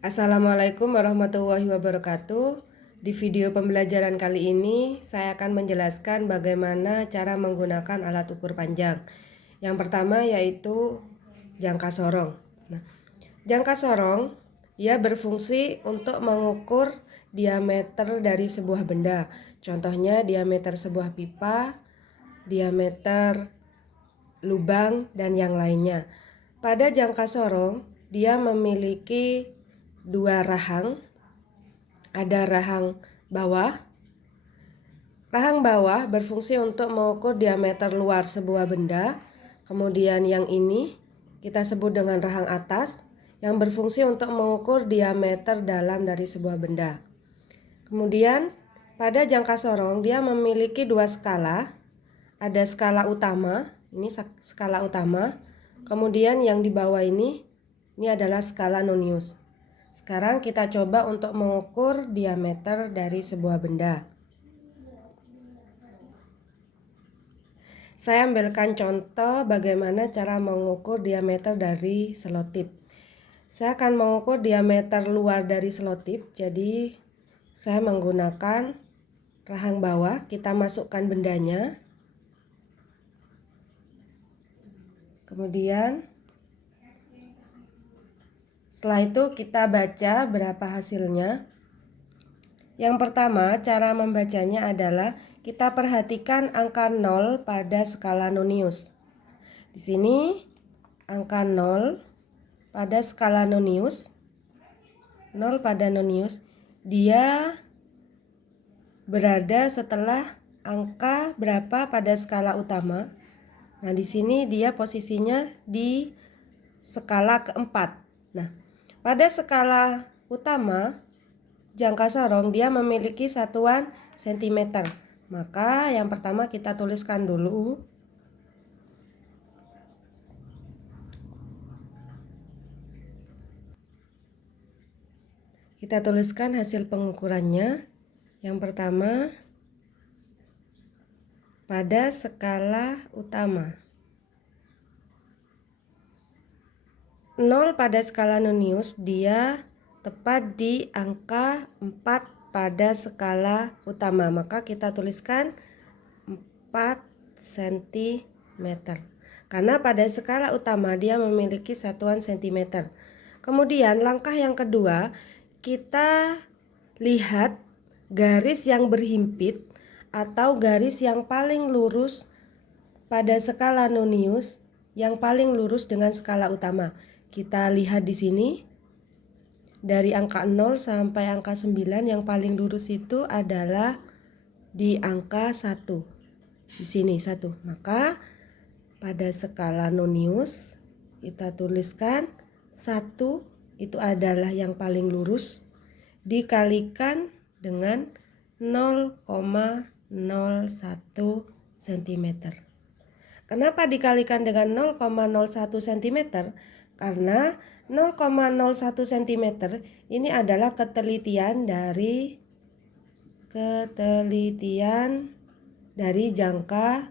Assalamualaikum warahmatullahi wabarakatuh. Di video pembelajaran kali ini saya akan menjelaskan bagaimana cara menggunakan alat ukur panjang. Yang pertama yaitu jangka sorong. Jangka sorong dia berfungsi untuk mengukur diameter dari sebuah benda. Contohnya diameter sebuah pipa, diameter lubang, dan yang lainnya. Pada jangka sorong dia memiliki dua rahang. Ada rahang bawah. Rahang bawah berfungsi untuk mengukur diameter luar sebuah benda. Kemudian yang ini kita sebut dengan rahang atas yang berfungsi untuk mengukur diameter dalam dari sebuah benda. Kemudian pada jangka sorong dia memiliki dua skala. Ada skala utama, ini skala utama. Kemudian yang di bawah ini adalah skala nonius. Sekarang kita coba untuk mengukur diameter dari sebuah benda. Saya ambilkan contoh bagaimana cara mengukur diameter dari selotip. Saya akan mengukur diameter luar dari selotip. Jadi saya menggunakan rahang bawah. Kita masukkan bendanya. Kemudian setelah itu kita baca berapa hasilnya. Yang pertama, cara membacanya adalah kita perhatikan angka 0 pada skala nonius. Di sini angka 0 pada skala nonius, 0 pada nonius, dia berada setelah angka berapa pada skala utama. Nah, di sini dia posisinya di skala keempat. Nah, pada skala utama jangka sorong dia memiliki satuan cm. Maka yang pertama kita tuliskan dulu. Kita tuliskan hasil pengukurannya. Yang pertama pada skala utama. 0 pada skala nonius dia tepat di angka 4 pada skala utama. Maka kita tuliskan 4 cm. Karena pada skala utama dia memiliki satuan cm. Kemudian langkah yang kedua, kita lihat garis yang berhimpit atau garis yang paling lurus pada skala nonius, yang paling lurus dengan skala utama. Kita lihat di sini dari angka 0 sampai angka 9 yang paling lurus itu adalah di angka 1. Di sini 1. Maka pada skala nonius kita tuliskan 1 itu adalah yang paling lurus dikalikan dengan 0,01 cm. Kenapa dikalikan dengan 0,01 cm? Karena 0,01 cm ini adalah ketelitian dari jangka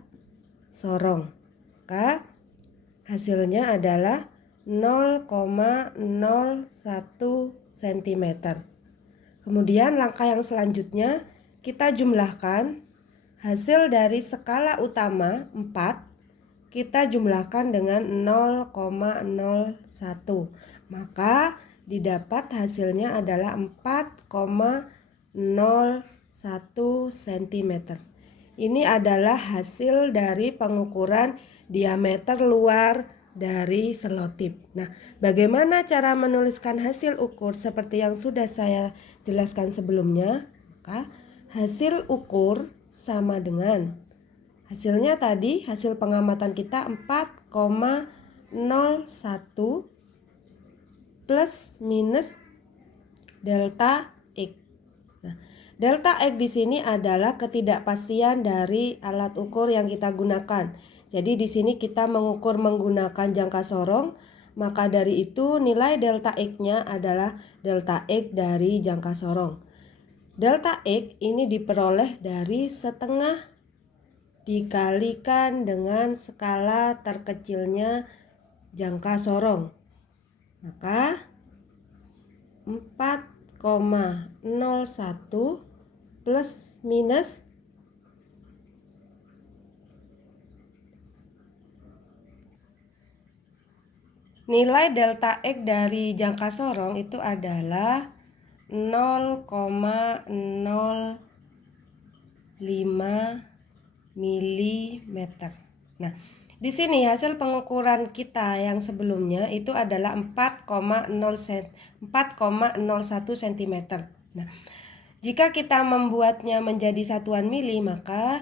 sorong. Maka hasilnya adalah 0,01 cm. Kemudian langkah yang selanjutnya kita jumlahkan hasil dari skala utama 4. Kita jumlahkan dengan 0,01. Maka didapat hasilnya adalah 4,01 cm. Ini adalah hasil dari pengukuran diameter luar dari selotip. Nah, bagaimana cara menuliskan hasil ukur seperti yang sudah saya jelaskan sebelumnya? Maka hasil ukur sama dengan hasilnya tadi, hasil pengamatan kita 4,01 plus minus delta X. Nah, delta X di sini adalah ketidakpastian dari alat ukur yang kita gunakan. Jadi di sini kita mengukur menggunakan jangka sorong, maka dari itu nilai delta X-nya adalah delta X dari jangka sorong. Delta X ini diperoleh dari setengah dikalikan dengan skala terkecilnya jangka sorong. Maka 4,01 plus minus nilai delta X dari jangka sorong itu adalah 0,05 mm. Nah, di sini hasil pengukuran kita yang sebelumnya itu adalah 4,01 cm. Nah, jika kita membuatnya menjadi satuan mili, maka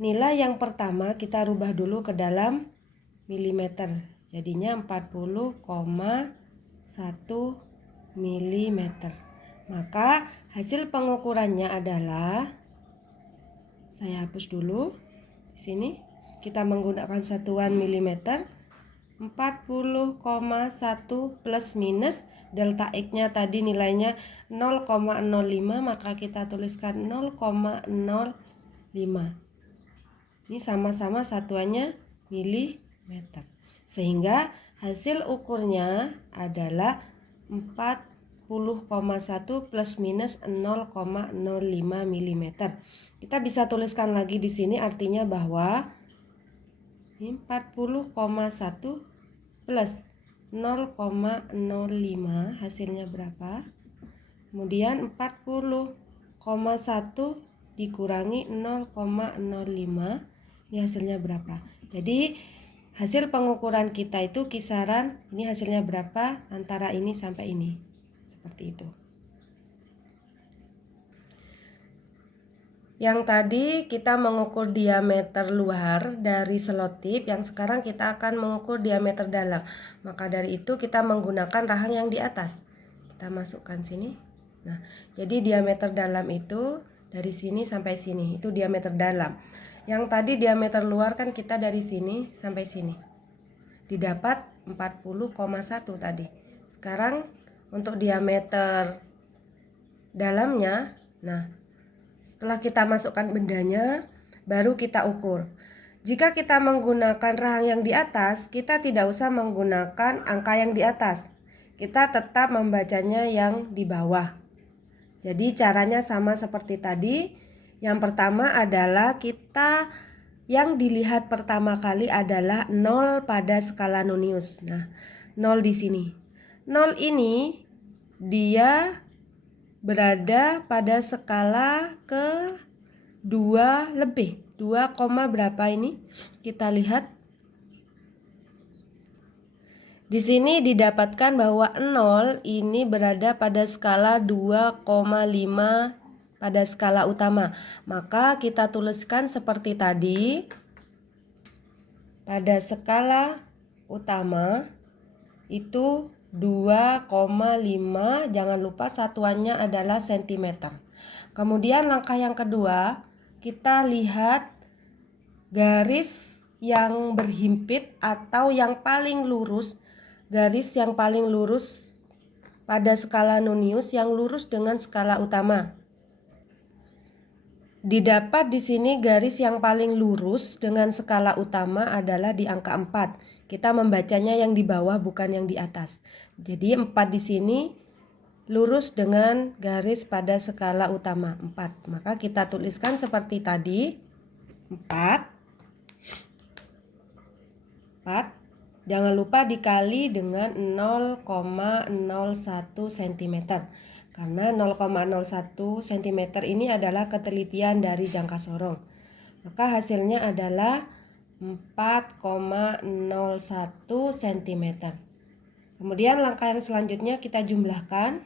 nilai yang pertama kita rubah dulu ke dalam milimeter. Jadinya 40,1 mm. Maka hasil pengukurannya adalah, saya hapus dulu. Di sini kita menggunakan satuan milimeter. 40,1 plus minus delta X-nya tadi nilainya 0,05, maka kita tuliskan 0,05. Ini sama-sama satuannya milimeter. Sehingga hasil ukurnya adalah 40,1 plus minus 0,05 mm. Kita bisa tuliskan lagi di sini, artinya bahwa 40,1 plus 0,05 hasilnya berapa? Kemudian 40,1 dikurangi 0,05, ini hasilnya berapa? Jadi hasil pengukuran kita itu kisaran, ini hasilnya berapa, antara ini sampai ini, seperti itu. Yang tadi kita mengukur diameter luar dari selotip, yang sekarang kita akan mengukur diameter dalam. Maka dari itu kita menggunakan rahang yang di atas. Kita masukkan sini. Nah, jadi diameter dalam itu dari sini sampai sini, itu diameter dalam. Yang tadi diameter luar kan kita dari sini sampai sini. Didapat 40,1 tadi. Sekarang untuk diameter dalamnya, nah, setelah kita masukkan bendanya, baru kita ukur. Jika kita menggunakan rahang yang di atas, kita tidak usah menggunakan angka yang di atas. Kita tetap membacanya yang di bawah. Jadi caranya sama seperti tadi. Yang pertama adalah kita yang dilihat pertama kali adalah 0 pada skala Nonius. Nah, 0 di sini. 0 ini dia berada pada skala ke 2 lebih. 2, berapa ini? Kita lihat. Di sini didapatkan bahwa 0 ini berada pada skala 2,5 pada skala utama. Maka kita tuliskan seperti tadi. Pada skala utama itu 2,5, jangan lupa satuannya adalah cm. Kemudian langkah yang kedua, kita lihat garis yang berhimpit atau yang paling lurus. Garis yang paling lurus pada skala Nonius yang lurus dengan skala utama. Didapat di sini garis yang paling lurus dengan skala utama adalah di angka 4. Kita membacanya yang di bawah bukan yang di atas. Jadi 4 di sini lurus dengan garis pada skala utama 4. Maka kita tuliskan seperti tadi. 4. Jangan lupa dikali dengan 0,01 cm. Karena 0,01 cm ini adalah ketelitian dari jangka sorong. Maka hasilnya adalah 4,01 cm. Kemudian langkah yang selanjutnya kita jumlahkan.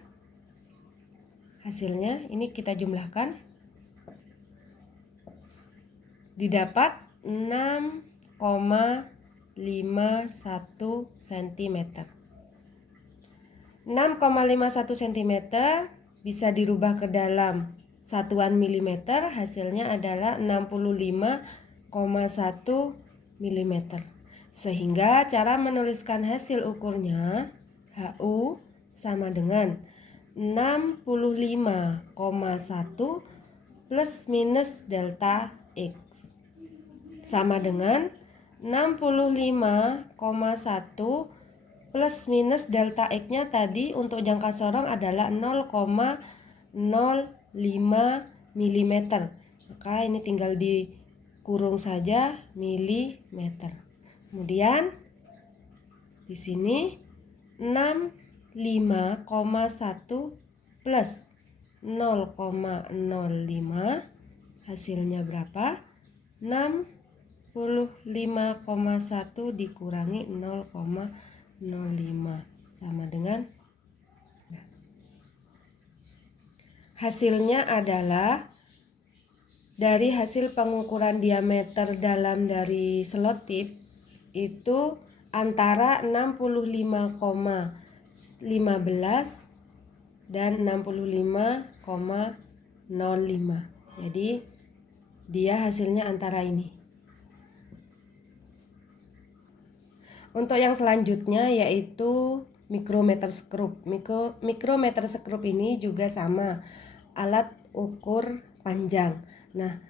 Hasilnya ini kita jumlahkan. Didapat 6,51 cm. 6,51 cm bisa dirubah ke dalam satuan milimeter, hasilnya adalah 65,1 mm. Sehingga cara menuliskan hasil ukurnya, HU sama dengan 65,1 plus minus delta X sama dengan 65,1 plus minus delta X-nya tadi untuk jangka sorong adalah 0,05 mm. Maka ini tinggal dikurung saja milimeter. Kemudian di sini 65,1 plus 0,05 hasilnya berapa? 65,1 dikurangi 0,05 sama dengan hasilnya adalah dari hasil pengukuran diameter dalam dari slot tip itu antara 65,15 dan 65,05. Jadi dia hasilnya antara ini. Untuk yang selanjutnya yaitu mikrometer skrup. Mikrometer skrup ini juga sama, alat ukur panjang. Nah,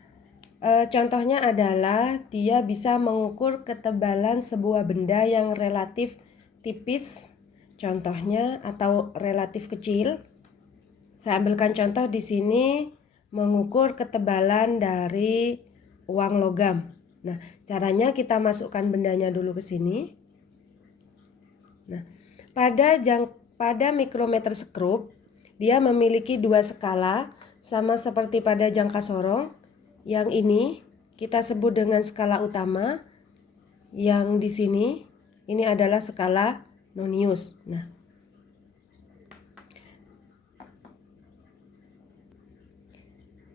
contohnya adalah dia bisa mengukur ketebalan sebuah benda yang relatif tipis, contohnya, atau relatif kecil. Saya ambilkan contoh di sini mengukur ketebalan dari uang logam. Nah, caranya kita masukkan bendanya dulu ke sini. Nah, pada mikrometer skrup dia memiliki dua skala sama seperti pada jangka sorong. Yang ini kita sebut dengan skala utama. Yang di sini ini adalah skala nonius. Nah,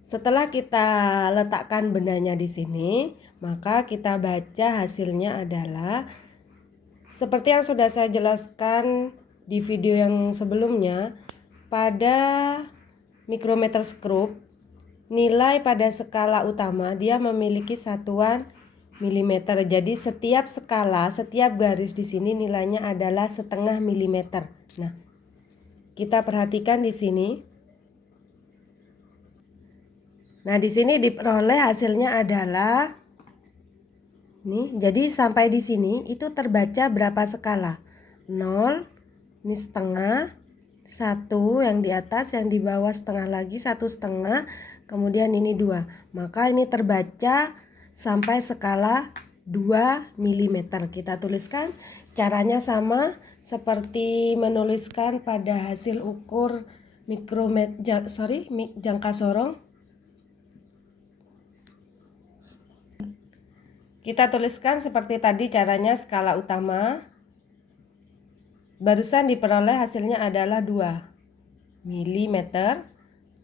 setelah kita letakkan bendanya di sini, maka kita baca hasilnya adalah seperti yang sudah saya jelaskan di video yang sebelumnya. Pada mikrometer skrup, nilai pada skala utama dia memiliki satuan milimeter. Jadi setiap skala, setiap garis di sini nilainya adalah setengah milimeter. Nah, kita perhatikan di sini. Nah, di sini diperoleh hasilnya adalah nih, jadi sampai di sini itu terbaca berapa skala? 0, ini setengah, 1 yang di atas, yang di bawah setengah lagi, 1,5, kemudian ini 2. Maka ini terbaca sampai skala 2 mm. Kita tuliskan, caranya sama seperti menuliskan pada hasil ukur jangka sorong. Kita tuliskan seperti tadi caranya skala utama. Barusan diperoleh hasilnya adalah 2 mm.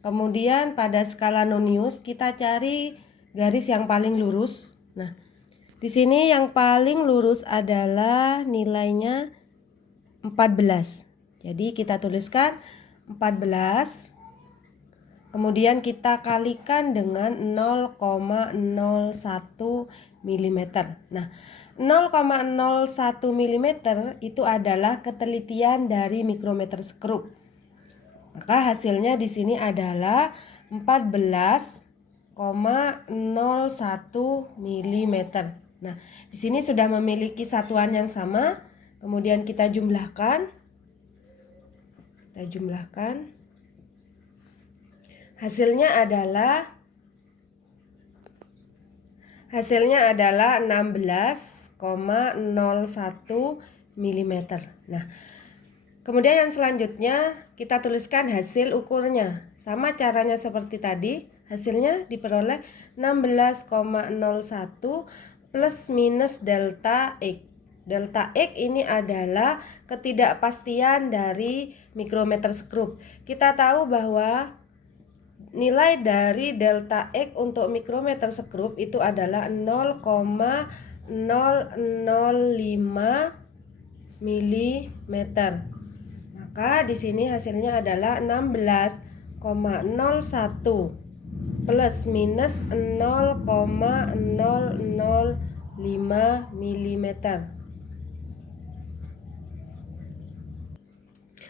Kemudian pada skala nonius kita cari garis yang paling lurus. Nah, di sini yang paling lurus adalah nilainya 14. Jadi kita tuliskan 14. Kemudian kita kalikan dengan 0,01 mm. Nah, 0,01 mm itu adalah ketelitian dari mikrometer skrup. Maka hasilnya di sini adalah 14,01 mm. Nah, di sini sudah memiliki satuan yang sama. Kemudian kita jumlahkan. Hasilnya adalah 16,01 mm. Nah, kemudian yang selanjutnya kita tuliskan hasil ukurnya. Sama caranya seperti tadi, hasilnya diperoleh 16,01 plus minus delta X. Delta X ini adalah ketidakpastian dari mikrometer skrup. Kita tahu bahwa nilai dari delta X untuk mikrometer skrup itu adalah 0,005 mm. Maka di sini hasilnya adalah 16,01 plus minus 0,005 mm.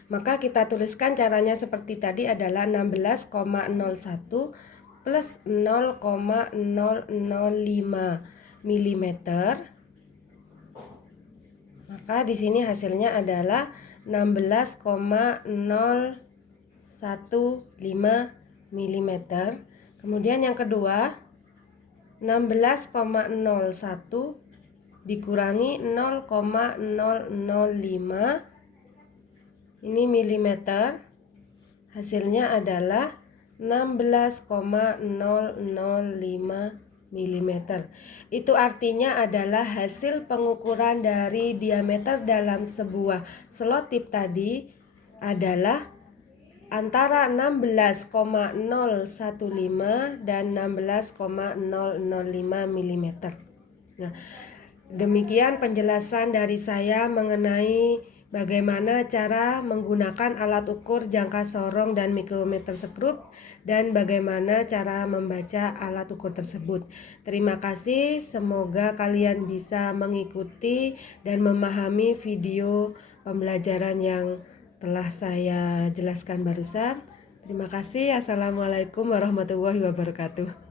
Maka kita tuliskan caranya seperti tadi adalah 16,01 plus 0,005 mm Maka di sini hasilnya adalah 16,015 mm. Kemudian yang kedua 16,01 dikurangi 0,005 ini milimeter, hasilnya adalah 16,005 mm. Itu artinya adalah hasil pengukuran dari diameter dalam sebuah selotip tadi adalah antara 16,015 dan 16,005 mm. Nah, demikian penjelasan dari saya mengenai bagaimana cara menggunakan alat ukur jangka sorong dan mikrometer skrup dan bagaimana cara membaca alat ukur tersebut. Terima kasih, semoga kalian bisa mengikuti dan memahami video pembelajaran yang telah saya jelaskan barusan. Terima kasih. Assalamualaikum warahmatullahi wabarakatuh.